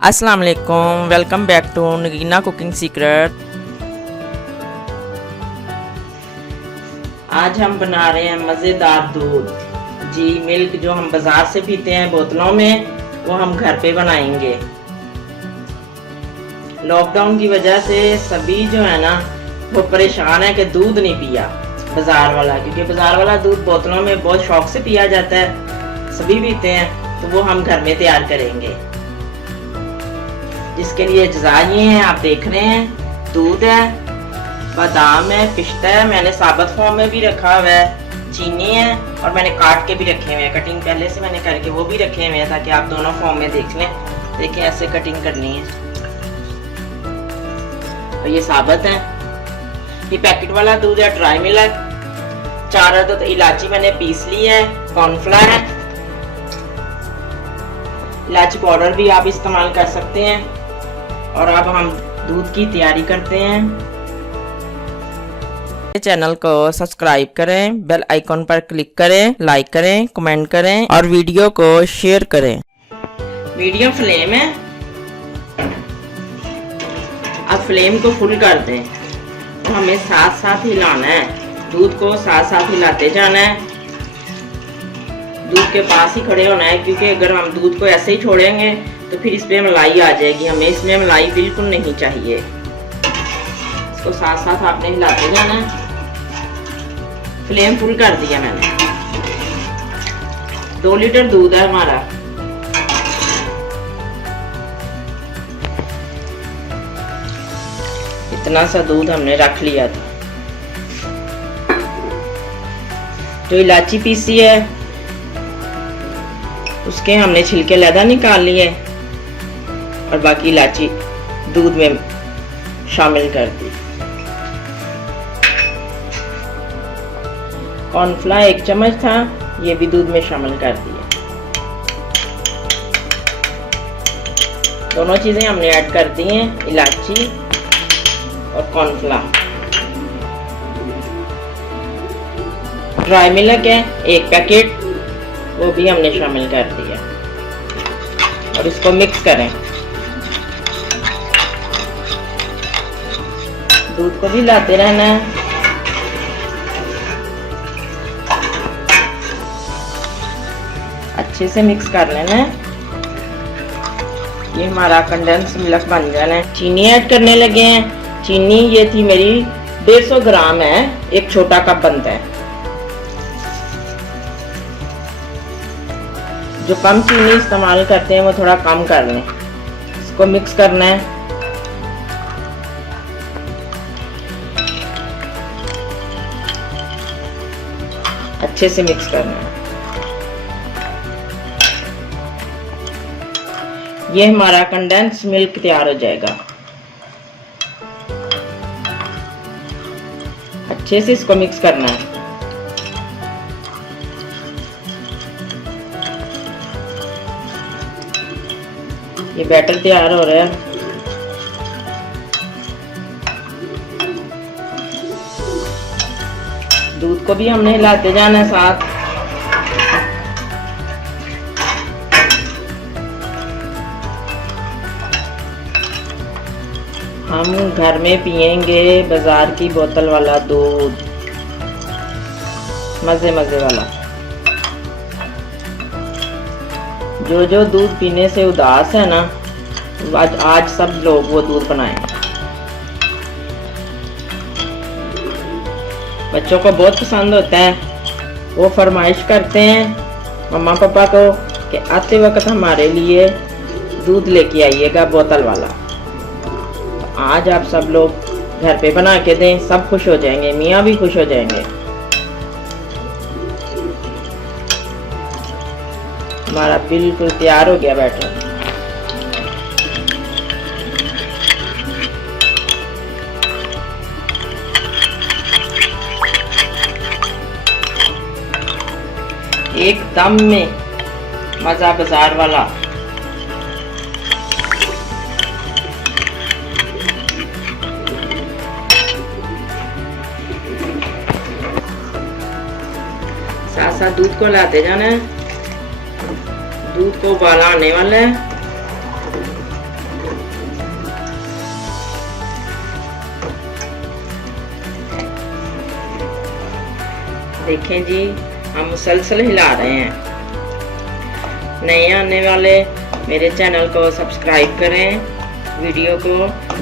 अस्सलाम वालेकुम, welcome back to Nagina cooking secret. आज हम बना रहे हैं मज़ेदार दूध। जी, मिल्क जो हम बाज़ार से पीते हैं बोतलों में, वो हम घर पे बनाएंगे। लॉकडाउन की वजह से सभी जो है ना वो परेशान है कि दूध नहीं पिया बाज़ार वाला, क्योंकि बाज़ार वाला दूध बोतलों में बहुत शौक से पिया जाता है, सभी पीते हैं, तो वो हम घर में तैयार करेंगे। इसके लिए अज्जा ये हैं, आप देख रहे हैं, दूध है, बादाम है, पिस्ता है, मैंने साबुत फॉर्म में भी रखा हुआ है, चीनी है और मैंने काट के भी रखे हुए हैं। कटिंग पहले से मैंने करके वो भी रखे हुए हैं ताकि आप दोनों फॉर्म में देख लें। देखिए ऐसे कटिंग करनी है। तो ये साबुत है, ये पैकेट वाला दूध है, ड्राई मिल्क। 4 अदद इलायची मैंने पीस ली है, कॉर्नफ्लावर है, इलायची पाउडर भी आप इस्तेमाल कर सकते हैं। और अब हम दूध की तैयारी करते हैं। चैनल को सब्सक्राइब करें, बेल आइकॉन पर क्लिक करें, लाइक करें, कमेंट करें और वीडियो को शेयर करें। मीडियम फ्लेम है, अब फ्लेम को फुल कर दें। तो हमें साथ साथ हिलाना है, दूध को साथ साथ हिलाते जाना है, दूध के पास ही खड़े होना है, क्योंकि अगर हम दूध को ऐसे ही छोड़ेंगे तो फिर इसमें मलाई आ जाएगी। हमें इसमें मलाई बिल्कुल नहीं चाहिए। इसको साथ साथ आपने हिलाते जाना है। फ्लेम फुल कर दिया मैंने। 2 लीटर दूध है हमारा। इतना सा दूध हमने रख लिया था। जो इलायची पीसी है उसके हमने छिलके लहदा निकाल लिए और बाकी इलायची दूध में शामिल कर दी। कॉर्नफ्लावर 1 चम्मच था, ये भी दूध में शामिल कर दिया। दोनों चीजें हमने ऐड कर दी हैं, इलायची और कॉर्नफ्लावर। ड्राई मिल्क है 1 पैकेट, वो भी हमने शामिल कर दिया और इसको मिक्स करें। दूध को भी लाते रहना है। अच्छे से मिक्स कर लेना है। ये हमारा कंडेंस मिल्क बन जाना है। चीनी ऐड करने लगे हैं। चीनी ये थी मेरी 150 ग्राम है, एक छोटा कप बनता है। जो कम चीनी इस्तेमाल करते हैं वो थोड़ा कम कर लें। इसको मिक्स करना है। अच्छे से मिक्स करना है। ये हमारा कंडेंस मिल्क तैयार हो जाएगा। अच्छे से इसको मिक्स करना है। ये बैटर तैयार हो रहा है। दूध को भी हमने हिलाते जाना है साथ। हम घर में पियेंगे बाजार की बोतल वाला दूध, मजे मजे वाला। जो दूध पीने से उदास है ना, आज सब लोग वो दूध बनाएं। बच्चों को बहुत पसंद होता है, वो फरमाइश करते हैं मम्मा पापा को कि आते वक्त हमारे लिए दूध लेके आइएगा बोतल वाला। तो आज आप सब लोग घर पे बना के दें, सब खुश हो जाएंगे, मियाँ भी खुश हो जाएंगे। हमारा बिल्कुल तैयार हो गया बैटर। एकदम में मजा बाजार वाला। साथ साथ दूध को लाते जाना है। दूध को उबाल आने वाला है। देखें जी, हम मुसलसल हिला रहे हैं। नए आने वाले मेरे चैनल को सब्सक्राइब करें, वीडियो को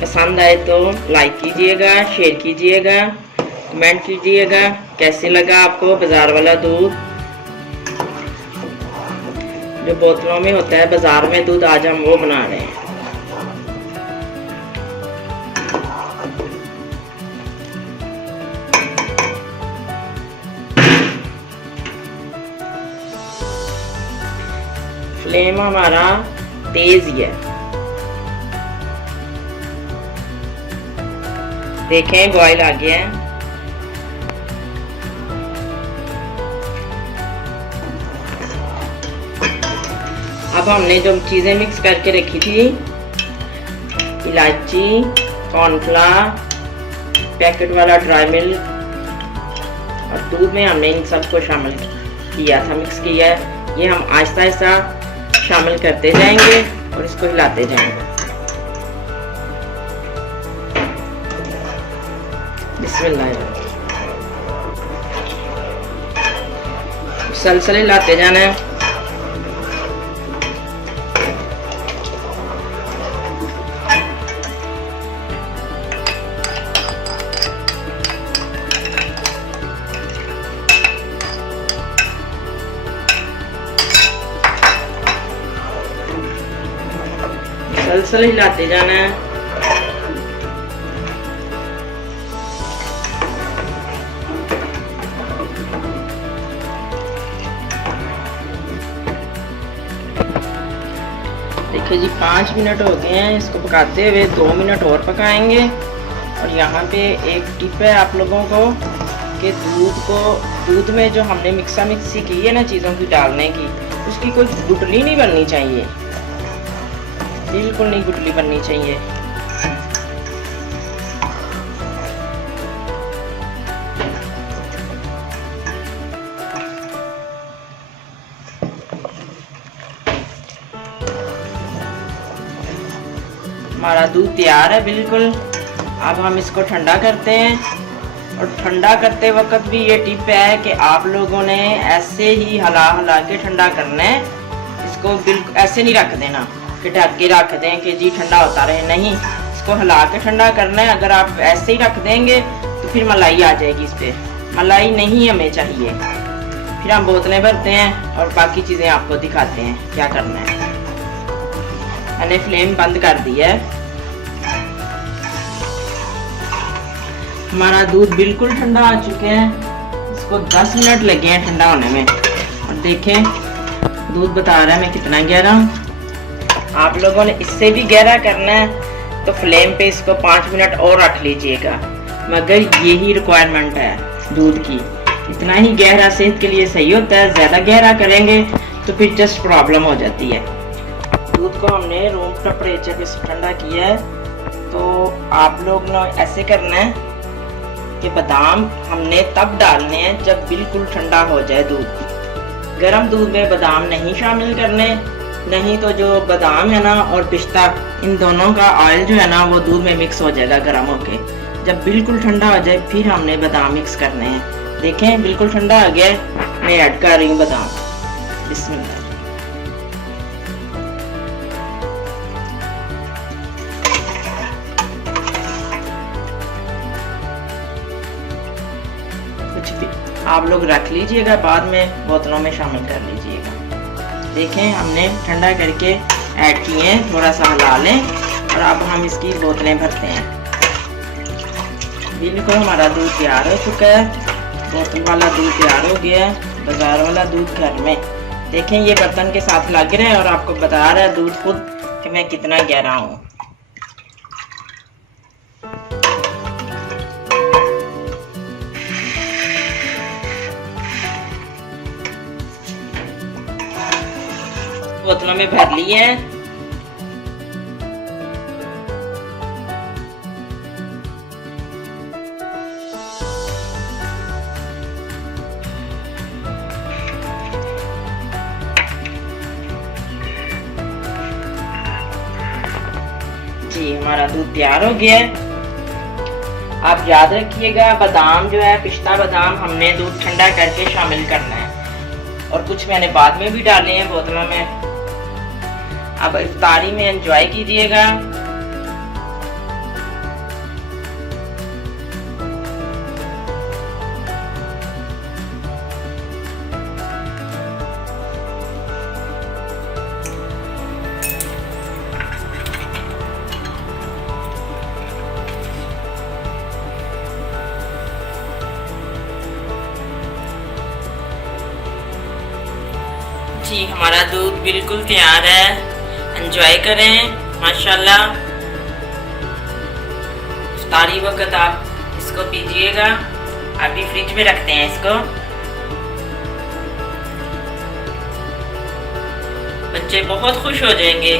पसंद आए तो लाइक कीजिएगा, शेयर कीजिएगा, कमेंट कीजिएगा कैसे लगा आपको बाज़ार वाला दूध। जो बोतलों में होता है बाज़ार में दूध, आज हम वो बना रहे हैं। फ्लेम हमारा तेज ही है। देखें बॉईल आ गया है। अब हमने जो चीजें मिक्स करके रखी थी, इलायची, कॉर्नफ्लावर, पैकेट वाला ड्राई मिल्क और दूध में हमने इन सबको शामिल किया था, मिक्स किया है। ये हम आहिस्ता आहिस्ता शामिल करते जाएंगे और इसको हिलाते जाएंगे। बिस्मिल्लाह। मुसलसल हिलाते जाना है। मुसलसल हिलाते जाना है। देखिए जी 5 मिनट हो गए हैं। इसको पकाते हुए 2 मिनट और पकाएंगे। और यहाँ पे एक टिप है आप लोगों को कि दूध में जो हमने मिक्सी की है ना चीज़ों की डालने की, उसकी कोई गुठली नहीं बननी चाहिए, बिल्कुल नहीं गुठली बननी चाहिए। हमारा दूध तैयार है बिल्कुल। अब हम इसको ठंडा करते हैं। और ठंडा करते वक्त भी ये टिप है कि आप लोगों ने ऐसे ही हिला के ठंडा करना है। इसको बिल्कुल ऐसे नहीं रख देना कि ढक के रख दें कि जी ठंडा होता रहे, नहीं, इसको हिला के ठंडा करना है। अगर आप ऐसे ही रख देंगे तो फिर मलाई आ जाएगी इस पर, मलाई नहीं हमें चाहिए। फिर हम बोतलें भरते हैं और बाकी चीज़ें आपको दिखाते हैं क्या करना है। मैंने फ्लेम बंद कर दिया है। हमारा दूध बिल्कुल ठंडा आ चुके हैं। इसको 10 मिनट लगे हैं ठंडा होने में। और देखें दूध बता रहा है मैं कितना गहरा हूँ। आप लोगों ने इससे भी गहरा करना है तो फ्लेम पे इसको 5 मिनट और रख लीजिएगा, मगर यही रिक्वायरमेंट है दूध की। इतना ही गहरा सेहत के लिए सही होता है। ज़्यादा गहरा करेंगे तो फिर जस्ट प्रॉब्लम हो जाती है। दूध को हमने रूम टेम्परेचर पे ठंडा किया है। तो आप लोग ने ऐसे करना है कि बादाम हमने तब डालने हैं जब बिल्कुल ठंडा हो जाए दूध। गर्म दूध में बादाम नहीं शामिल करने, नहीं तो जो बादाम है ना और पिस्ता, इन दोनों का ऑयल जो है ना वो दूध में मिक्स हो जाएगा गर्म होके। जब बिल्कुल ठंडा हो जाए फिर हमने बादाम मिक्स करने हैं। देखें बिल्कुल ठंडा हो गया, मैं ऐड कर रही हूँ बादाम। बिस्मिल्लाह। कुछ भी आप लोग रख लीजिएगा, बाद में बोतलों में शामिल कर लीजिएगा। देखें हमने ठंडा करके ऐड किए हैं, थोड़ा सा हिला लें और अब हम इसकी बोतलें भरते हैं। बिल्कुल हमारा दूध तैयार हो चुका है। बोतल वाला दूध तैयार हो गया है, बाजार वाला दूध घर में। देखें ये बर्तन के साथ लग रहे हैं और आपको बता रहा है दूध खुद कि मैं कितना गहरा हूँ। बोतलों में भर लिए हैं। जी हमारा दूध तैयार हो गया है। आप याद रखिएगा, बादाम जो है, पिस्ता बादाम हमने दूध ठंडा करके शामिल करना है, और कुछ मैंने बाद में भी डाले हैं बोतलों में। अब इफ्तारी में एंजॉय कीजिएगा। जी हमारा दूध बिल्कुल तैयार है, एंजॉय करें माशाल्लाह। इफ्तारी वक्त आप इसको पीजिएगा। अभी फ्रिज में रखते हैं इसको। बच्चे बहुत खुश हो जाएंगे।